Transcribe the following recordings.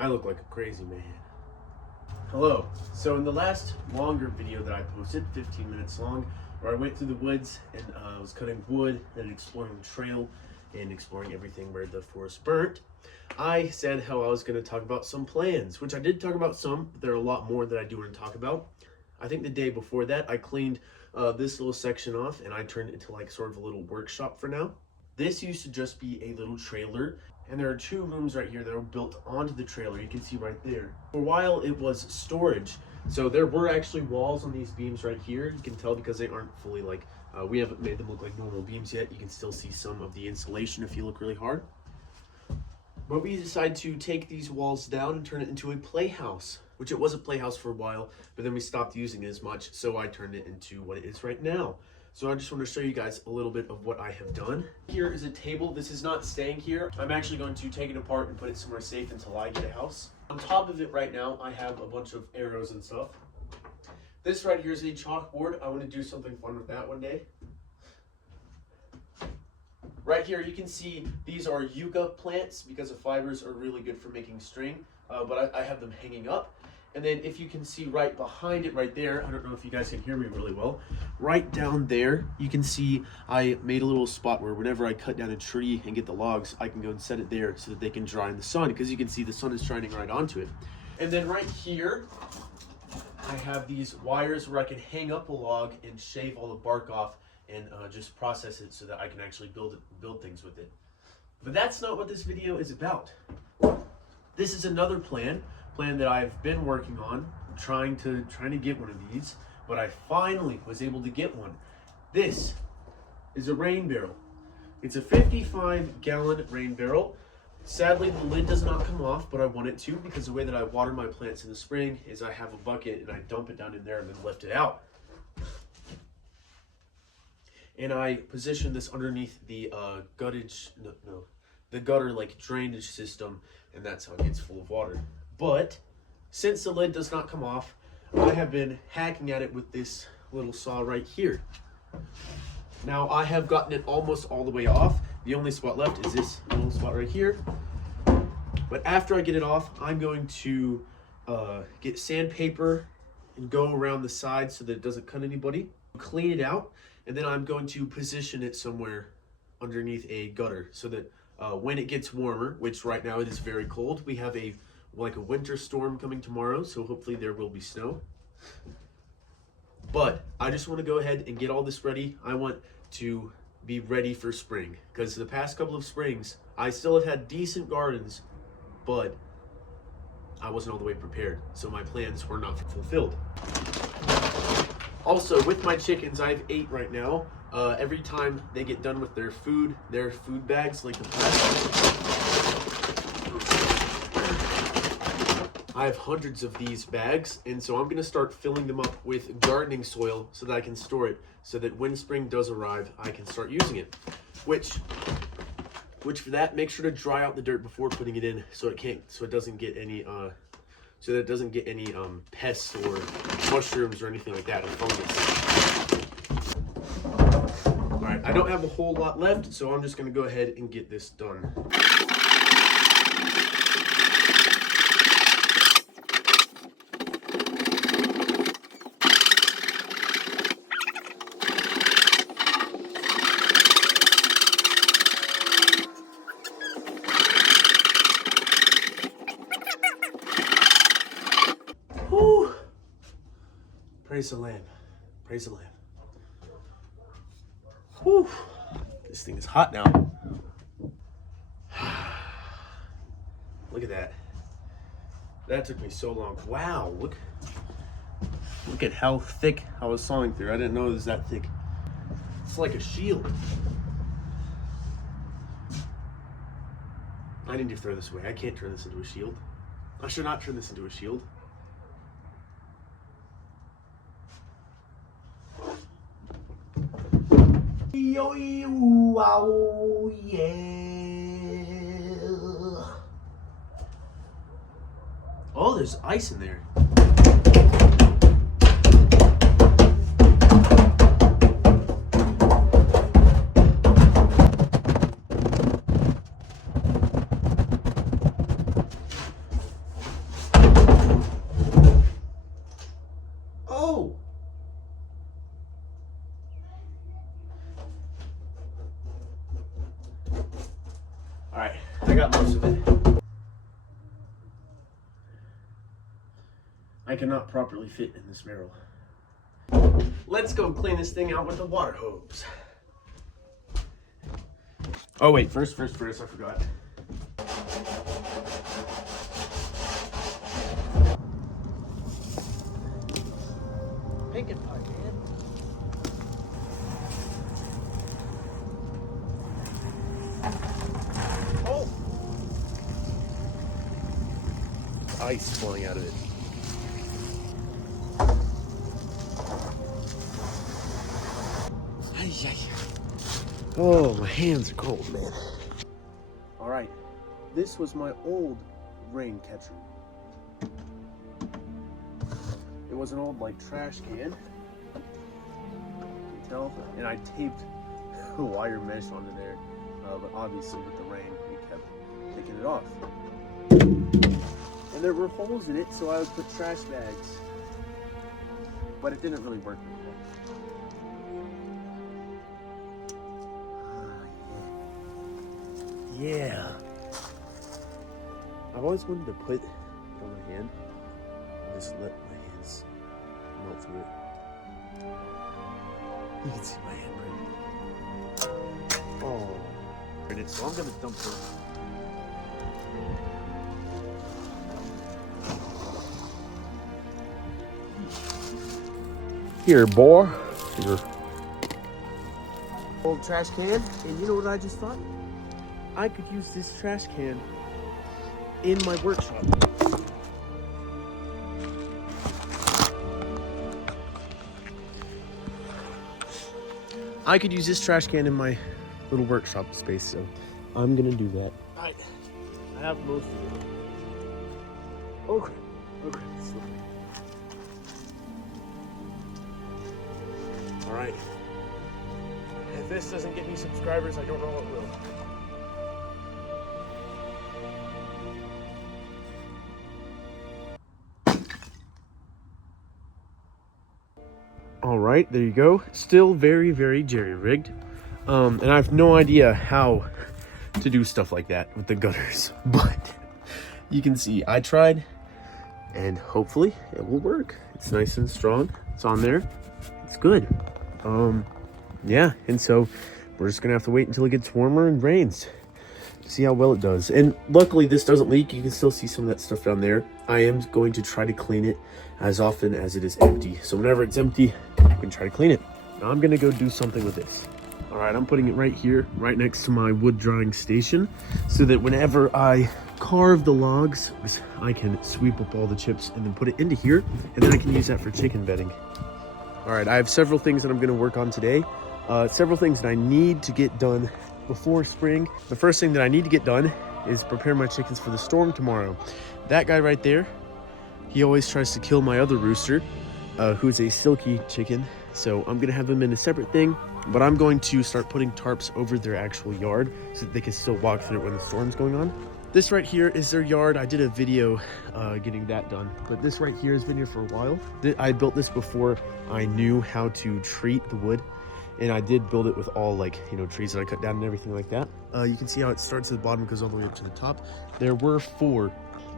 I look like a crazy man. Hello. So in the last longer video that I posted, 15 minutes long, where I went through the woods and was cutting wood and exploring the trail and exploring everything where the forest burnt, I said how I was going to talk about some plans, which I did talk about some, but there are a lot more that I do want to talk about. I think the day before that, I cleaned this little section off and I turned it into like sort of a little workshop for now. This used to just be a little trailer, and there are two rooms right here that are built onto the trailer. You can see right there. For a while it was storage, so there were actually walls on these beams right here. You can tell because they aren't fully like, we haven't made them look like normal beams yet. You can still see some of the insulation if you look really hard. But we decided to take these walls down and turn it into a playhouse, which it was a playhouse for a while, but then we stopped using it as much, so I turned it into what it is right now. So I just want to show you guys a little bit of what I have done. Here is a table. This is not staying here. I'm actually going to take it apart and put it somewhere safe until I get a house. On top of it right now, I have a bunch of arrows and stuff. This right here is a chalkboard. I want to do something fun with that one day. Right here, you can see these are yucca plants because the fibers are really good for making string, but I have them hanging up. And then if you can see right behind it right there, I don't know if you guys can hear me really well, right down there, you can see I made a little spot where whenever I cut down a tree and get the logs, I can go and set it there so that they can dry in the sun, because you can see the sun is shining right onto it. And then right here, I have these wires where I can hang up a log and shave all the bark off and just process it so that I can actually build things with it. But that's not what this video is about. This is another plan that I've been working on, trying to get one of these, but I finally was able to get one. This is a rain barrel. It's a 55-gallon rain barrel. Sadly, the lid does not come off, but I want it to, because the way that I water my plants in the spring is I have a bucket and I dump it down in there and then lift it out. And I position this underneath the the gutter like drainage system, and that's how it gets full of water. But since the lid does not come off, I have been hacking at it with this little saw right here. Now I have gotten it almost all the way off. The only spot left is this little spot right here. But after I get it off, I'm going to get sandpaper and go around the side so that it doesn't cut anybody. Clean it out, and then I'm going to position it somewhere underneath a gutter so that when it gets warmer, which right now it is very cold, we have a winter storm coming tomorrow, so hopefully there will be snow. But I just want to go ahead and get all this ready. I want to be ready for spring, because the past couple of springs I still have had decent gardens, but I wasn't all the way prepared, so my plans were not fulfilled. Also, with my chickens, I have 8 right now. Every time they get done with their food bags, like the plastic, I have hundreds of these bags, and so I'm going to start filling them up with gardening soil so that I can store it, so that when spring does arrive, I can start using it. Which for that, make sure to dry out the dirt before putting it in, so it doesn't get any pests or mushrooms or anything like that, or fungus. All right, I don't have a whole lot left, so I'm just going to go ahead and get this done. Whew. Praise the Lamb. Praise the Lamb. Whew. This thing is hot now. Look at that. That took me so long. Wow, look at how thick I was sawing through. I didn't know it was that thick. It's like a shield. I need to throw this away. I can't turn this into a shield. I should not turn this into a shield. Yo, wow, yeah. Oh, there's ice in there. I cannot properly fit in this barrel. Let's go clean this thing out with the water hose. Oh wait, first, I forgot. Pumpkin pie, man. Oh! Ice flowing out of it. Oh, my hands are cold, man. All right, this was my old rain catcher. It was an old like trash can, you can tell, and I taped a wire mesh onto there, but obviously with the rain, we kept taking it off. And there were holes in it, so I would put trash bags, but it didn't really work very well. Yeah. I've always wanted to put it on my hand and just let my hands melt through it. You can see my handprint. Oh. So I'm gonna dump it. Here, boy. Here. Old trash can, and you know what I just thought? I could use this trash can in my workshop. I could use this trash can in my little workshop space, so I'm gonna do that. I have most of it. Oh crap, it's slippery. All right. If this doesn't get me subscribers, I don't know what will. All right, there you go. Still very, very jerry-rigged. And I have no idea how to do stuff like that with the gutters, but you can see I tried, and hopefully it will work. It's nice and strong. It's on there. It's good. Yeah, and so we're just gonna have to wait until it gets warmer and rains to see how well it does. And luckily this doesn't leak. You can still see some of that stuff down there. I am going to try to clean it as often as it is empty. So whenever it's empty, I can try to clean it. Now I'm gonna go do something with this. All right, I'm putting it right here, right next to my wood drying station, so that whenever I carve the logs, I can sweep up all the chips and then put it into here, and then I can use that for chicken bedding. All right, I have several things that I'm gonna work on today. Several things that I need to get done before spring. The first thing that I need to get done is prepare my chickens for the storm tomorrow. That guy right there, he always tries to kill my other rooster, who's a silky chicken. So I'm gonna have them in a separate thing, but I'm going to start putting tarps over their actual yard so that they can still walk through it when the storm's going on. This right here is their yard. I did a video getting that done, but this right here has been here for a while. I built this before I knew how to treat the wood, and I did build it with all trees that I cut down and everything like that. You can see how it starts at the bottom, goes all the way up to the top. There were 4,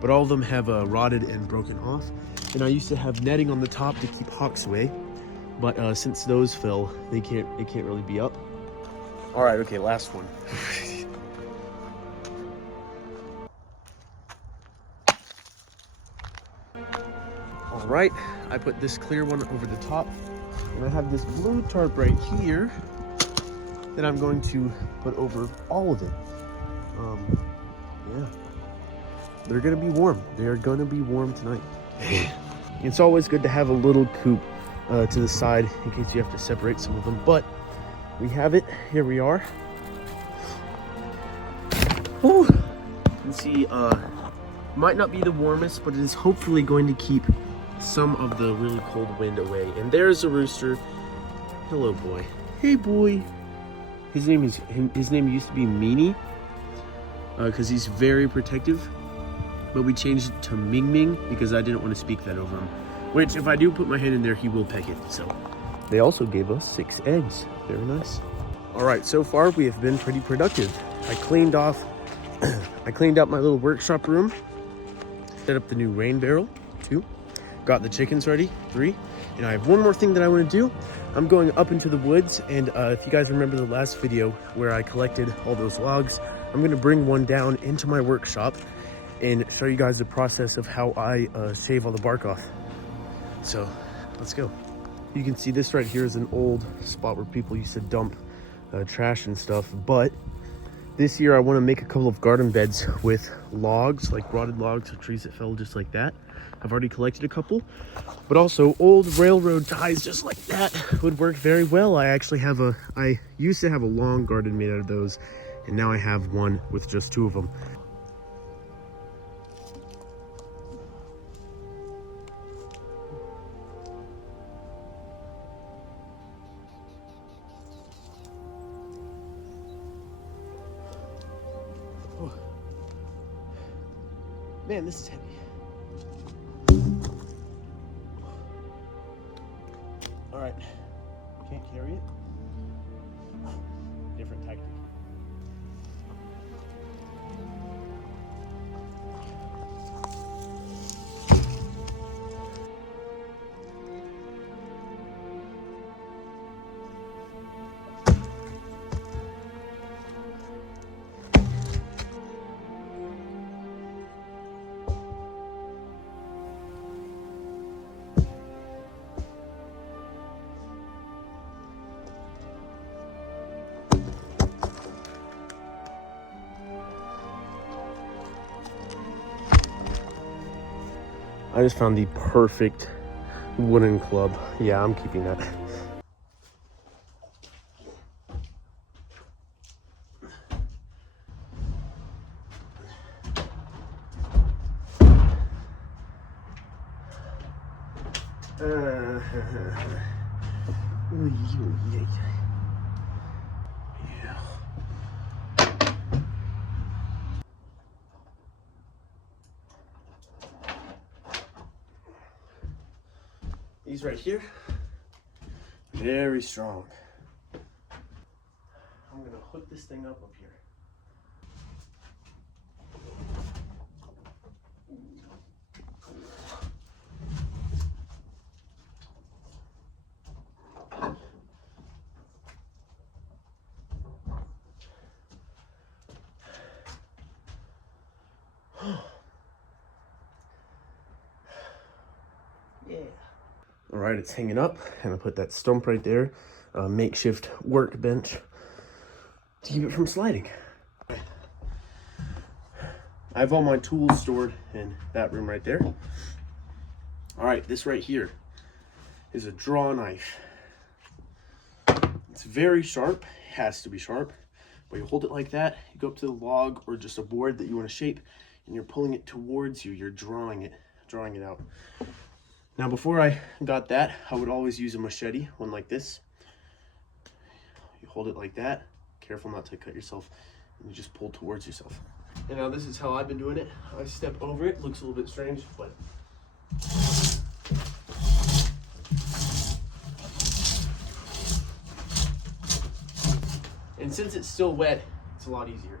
but all of them have rotted and broken off. And I used to have netting on the top to keep hawks away, but since those fell, it can't really be up. All right, okay, last one. All right, I put this clear one over the top, and I have this blue tarp right here that I'm going to put over all of it. Yeah, they're gonna be warm. They are gonna be warm tonight. It's always good to have a little coop to the side in case you have to separate some of them, but we have it. Here we are. Whew. You can see might not be the warmest, but it is hopefully going to keep some of the really cold wind away. And there's a rooster. Hello, boy. Hey, boy. His name used to be Meanie, because he's very protective, but we changed it to Ming Ming because I didn't want to speak that over him, which if I do put my hand in there, he will peck it. So they also gave us 6 eggs. Very nice. All right, so far we have been pretty productive. I cleaned out my little workshop room, set up the new rain barrel too, got the chickens ready, 3. And I have one more thing that I want to do. I'm going up into the woods, and if you guys remember the last video where I collected all those logs, I'm going to bring one down into my workshop and show you guys the process of how I shave all the bark off. So let's go. You can see this right here is an old spot where people used to dump trash and stuff, but this year I want to make a couple of garden beds with logs, like rotted logs of trees that fell just like that. I've already collected a couple, but also old railroad ties just like that would work very well. I used to have a long garden made out of those, and now I have one with just 2 of them. Oh. Man, this is heavy. All right, can't carry it. Different tactic. I just found the perfect wooden club. Yeah, I'm keeping that. Yeah. These right here, very strong. I'm gonna hook this thing up here. Yeah. All right, it's hanging up, and I put that stump right there, makeshift workbench to keep it from sliding. I have all my tools stored in that room right there. All right, this right here is a draw knife. It's very sharp, has to be sharp, but you hold it like that, you go up to the log or just a board that you want to shape, and you're pulling it towards you, you're drawing it out. Now, before I got that, I would always use a machete, one like this. You hold it like that, careful not to cut yourself, and you just pull towards yourself. And now this is how I've been doing it. I step over it, looks a little bit strange, but and since it's still wet, it's a lot easier.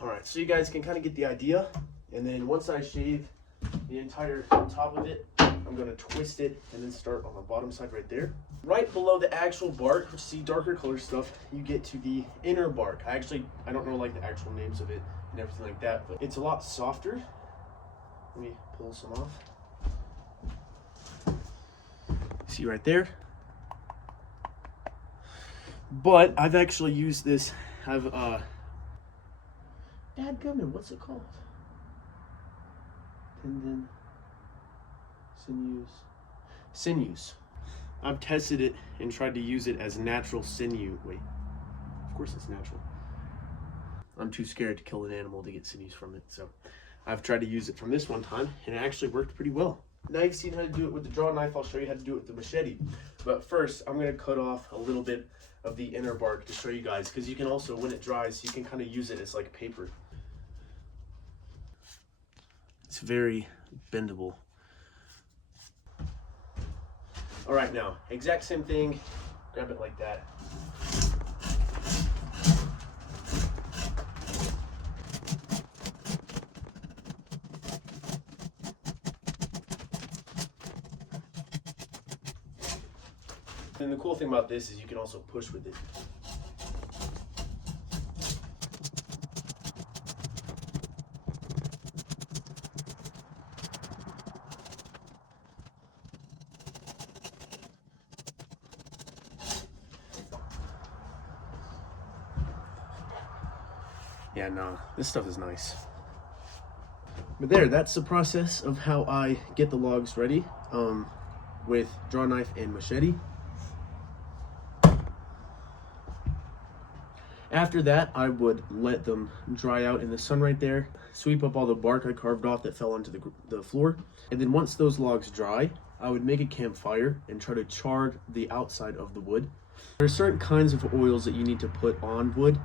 All right, so you guys can kind of get the idea. And then once I shave the entire top of it, I'm gonna twist it and then start on the bottom side right there. Right below the actual bark, which see darker color stuff, you get to the inner bark. I don't know like the actual names of it and everything like that, but it's a lot softer. Let me pull some off. See right there? But I've actually used this, dadgummit, what's it called? Tendon, sinews. I've tested it and tried to use it as natural sinew. Wait, of course it's natural. I'm too scared to kill an animal to get sinews from it, so I've tried to use it from this one time, and it actually worked pretty well. Now you've seen how to do it with the draw knife. I'll show you how to do it with the machete. But first, I'm gonna cut off a little bit of the inner bark to show you guys, because you can also, when it dries, you can kind of use it as like paper. It's very bendable. All right, now, exact same thing. Grab it like that. And the cool thing about this is you can also push with it. Yeah, no, this stuff is nice. But there, that's the process of how I get the logs ready with draw knife and machete. After that, I would let them dry out in the sun right there, sweep up all the bark I carved off that fell onto the floor, and then once those logs dry, I would make a campfire and try to char the outside of the wood. There are certain kinds of oils that you need to put on wood,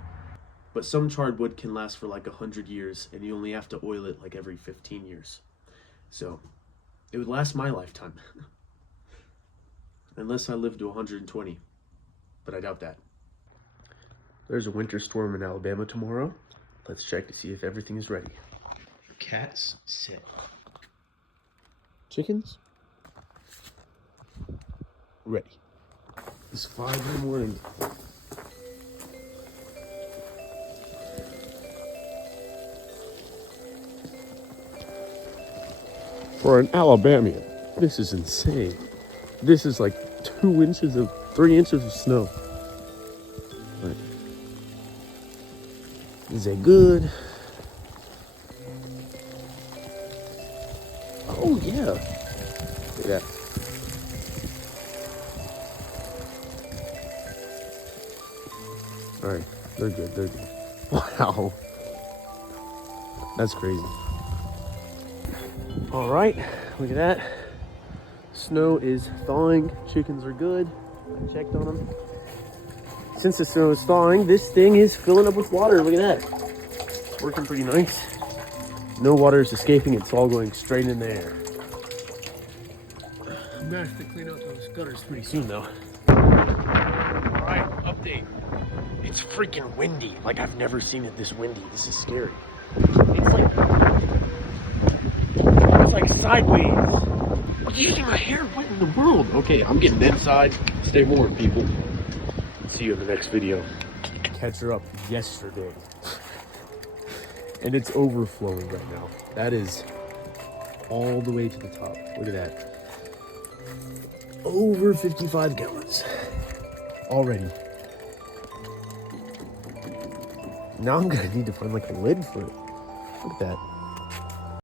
but some charred wood can last for like 100 years, and you only have to oil it like every 15 years. So it would last my lifetime. Unless I live to 120, but I doubt that. There's a winter storm in Alabama tomorrow. Let's check to see if everything is ready. Cats sit. Chickens ready. It's 5 in the morning. For an Alabamian, this is insane. This is like 3 inches of snow. But is it good? Oh yeah. Look at that. Alright, they're good. Wow. That's crazy. Alright, look at that. Snow is thawing. Chickens are good. I checked on them. Since the snow is thawing, this thing is filling up with water. Look at that. It's working pretty nice. No water is escaping. It's all going straight in the air. I'm gonna have to clean out those gutters pretty soon, though. Alright, update. It's freaking windy. Like, I've never seen it this windy. This is scary. It's like sideways. What's using my hair? What in the world? Okay, I'm getting inside. Stay warm, people. See you in the next video. Catch her up yesterday. And it's overflowing right now. That is all the way to the top. Look at that. Over 55 gallons. Already. Now I'm gonna need to find like a lid for it. Look at that.